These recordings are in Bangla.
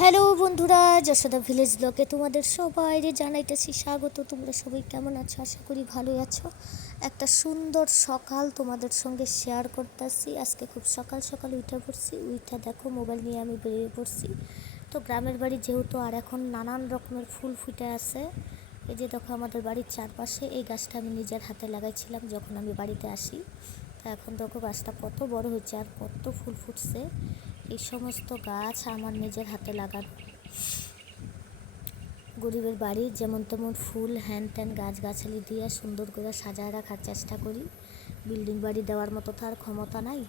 হ্যালো বন্ধুরা, যশোদা ভিলেজ ব্লগে তোমাদের সবাইকে জানাইতেছি স্বাগত। তোমরা সবাই কেমন আছো? আশা করি ভালোই আছো। একটা সুন্দর সকাল তোমাদের সঙ্গে শেয়ার করতেছি। আজকে খুব সকাল সকাল উঠা দেখো মোবাইল নিয়ে আমি বেরিয়ে পড়ছি। তো গ্রামের বাড়ি যেহেতু, আর এখন নানান রকমের ফুল ফুটে আছে। এই যে দেখো আমাদের বাড়ির চারপাশে এই গাছটা আমি নিজের হাতে লাগাইছিলাম যখন আমি বাড়িতে আসি। তা এখন দেখো গাছটা কত বড় হয়েছে আর কত ফুল ফুটছে। এই সমস্ত গাছ আমার নিজের হাতে লাগানো। গরিবের বাড়ি যেমন তেমন ফুল হ্যান ত্যান গাছগাছালি দিয়ে সুন্দর করে সাজায় রাখার চেষ্টা করি। বিল্ডিং বাড়ি দেওয়ার মতো তো আর ক্ষমতা নাই,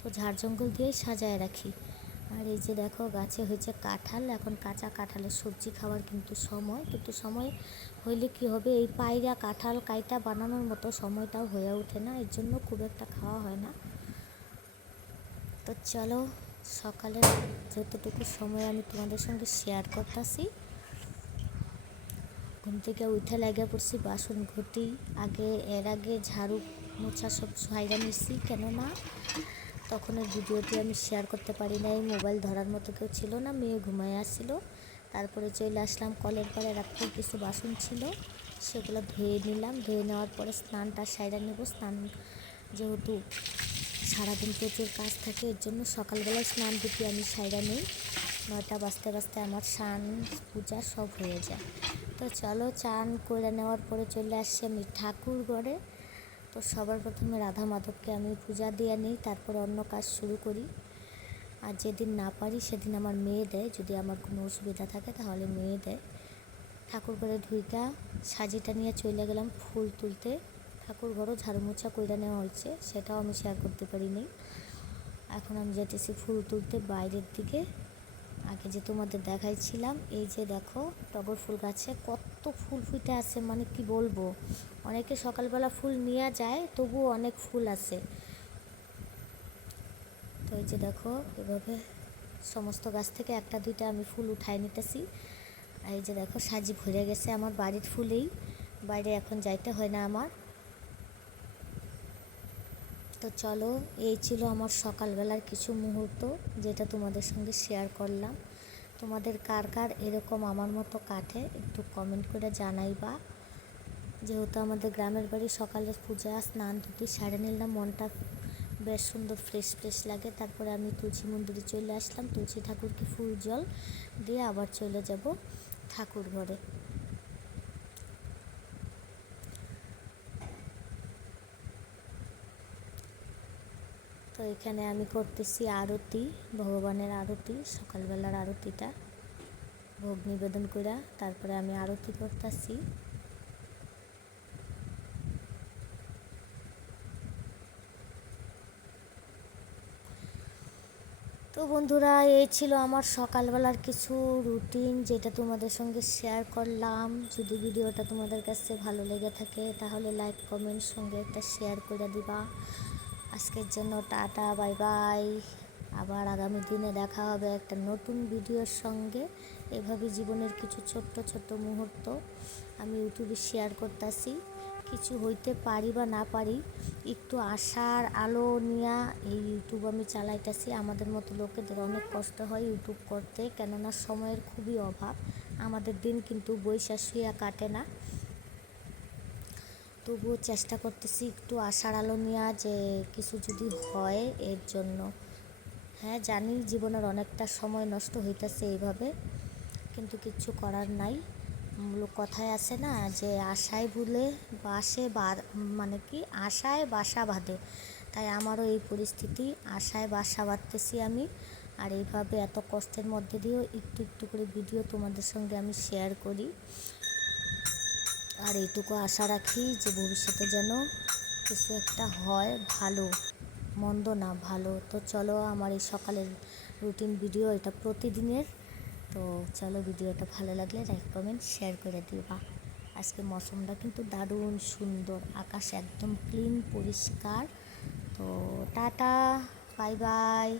তো ঝাড় জঙ্গল দিয়েই সাজায় রাখি। আর এই যে দেখো গাছে হয়েছে কাঁঠাল। এখন কাঁচা কাঁঠালের সবজি খাওয়ার কিন্তু সময় হইলে কি হবে, এই পায়রা কাঁঠাল কাইটা বানানোর মতো সময়টাও হয়ে ওঠে না, এর জন্য খুব একটা খাওয়া হয় না। তো চলো সকালের যতটুকু সময় আমি তোমাদের সঙ্গে শেয়ার করতেছি। ঘুম থেকে উঠে লাগিয়ে পড়ছি বাসন ঘটি। এর আগে ঝাড়ু মোছা সব সাইরা নিচ্ছি, কেননা তখনের ভিডিওটি আমি শেয়ার করতে পারি নাই, মোবাইল ধরার মতো কেউ ছিল না, মেয়ে ঘুমায় আসছিল। তারপরে চলে আসলাম কলের পরে, রাত্রে কিছু বাসন ছিল সেগুলো ধুয়ে নিলাম। ধুয়ে নেওয়ার পরে স্নানটা সাইরা নেব। স্নান যেহেতু সারাদিন প্রচুর কাজ থাকে, এর জন্য সকালবেলায় স্নান দুটি আমি সাইরা নিই। 9টা বাজতে বাজতে আমার স্নান পূজা সব হয়ে যায়। তো চলো চান করে নেওয়ার পরে চলে আসছি আমি ঠাকুর ঘরে। তো সবার প্রথমে রাধা মাধবকে আমি পূজা দিয়ে নিই, তারপরে অন্য কাজ শুরু করি। আর যেদিন না পারি সেদিন আমার মেয়ে দেয়, যদি আমার কোনো অসুবিধা থাকে তাহলে মেয়ে দেয়। ঠাকুর ঘরে ঢুইকা সাজিটা নিয়ে চলে গেলাম ফুল তুলতে। ঠাকুর ঘরও ঝাড়ু মোছা কইরা নেওয়া হয়েছে, সেটাও আমি শেয়ার করতে পারিনি। এখন আমি যেতেছি ফুল তুলতে বাইরের দিকে। আগে যে তোমাদের দেখাইছিলাম, এই যে দেখো টগর ফুল গাছে কত ফুল ফুটে আছে, মানে কি বলবো। অনেকে সকালবেলা ফুল নিয়ে যায়, তবুও অনেক ফুল আছে। তো এই যে দেখো এভাবে সমস্ত গাছ থেকে একটা দুইটা আমি ফুল উঠাই নিতেছি। আর এই যে দেখো সাজি ভরে গেছে আমার বাড়ির ফুলেই, বাইরে এখন যাইতে হয় না আমার। তো চলো, এই ছিল আমার সকালবেলার কিছু মুহূর্ত যেটা তোমাদের সঙ্গে শেয়ার করলাম। তোমাদের কার কার এরকম আমার মতো কাটে একটু কমেন্ট করে জানাইবা। যেহেতু আমাদের গ্রামের বাড়ি, সকালের পূজা স্নান ধুতি সারে নিলাম, মনটা বেশ সুন্দর ফ্রেশ লাগে। তারপরে আমি তুলসী মন্দিরে চলে আসলাম, তুলসী ঠাকুরকে ফুল জল দিয়ে আবার চলে যাব ঠাকুর ঘরে। তো এখানে আমি করতেছি আরতি, ভগবানের আরতি, সকালবেলার আরতিটা ভোগ নিবেদন করে তারপরে আমি আরতি করতেছি। তো বন্ধুরা, এই ছিল আমার সকালবেলার কিছু রুটিন যেটা তোমাদের সঙ্গে শেয়ার করলাম। যদি ভিডিওটা তোমাদের কাছে ভালো লেগে থাকে তাহলে লাইক কমেন্ট সঙ্গে একটা শেয়ার করে দিবা। আজকের জন্য টাটা, বাই বাই। আবার আগামী দিনে দেখা হবে একটা নতুন ভিডিওর সঙ্গে। এভাবে জীবনের কিছু ছোট্ট ছোট্ট মুহূর্ত আমি ইউটিউবে শেয়ার করতেছি। কিছু হইতে পারি বা না পারি, একটু আশার আলো নিয়ে এই ইউটিউব আমি চালাইতেছি। আমাদের মতো লোকেদের অনেক কষ্ট হয় ইউটিউব করতে, কেননা সময়ের খুবই অভাব। আমাদের দিন কিন্তু বৈশা শুয়া কাটে না, তবুও চেষ্টা করতেছি একটু আশার আলো নিয়ে যে কিছু যদি হয় এর জন্য। হ্যাঁ জানি জীবনের অনেকটা সময় নষ্ট হইতেছে এইভাবে, কিন্তু কিচ্ছু করার নাই। কথায় আছে না যে আশায় ভুলে বাসে মানে কি আশায় বাসা বাঁধে, তাই আমারও এই পরিস্থিতি, আশায় বাসা বাঁধতেছি আমি। আর এইভাবে এত কষ্টের মধ্যে দিয়েও একটু একটু করে ভিডিও তোমাদের সঙ্গে আমি শেয়ার করি। আর এইটুকু আশা রাখি যে ভবিষ্যতে যেন কিছু একটা হয়, ভালো, মন্দ না, ভালো। তো চলো, আমার এই সকালের রুটিন ভিডিও এটা প্রতিদিনের। তো চলো, ভিডিওটা ভালো লাগলে লাইক কমেন্ট শেয়ার করে দিবা। আজকে মৌসুমটা কিন্তু দারুণ সুন্দর, আকাশ একদম ক্লিন পরিষ্কার। তো টাটা, বাই বাই।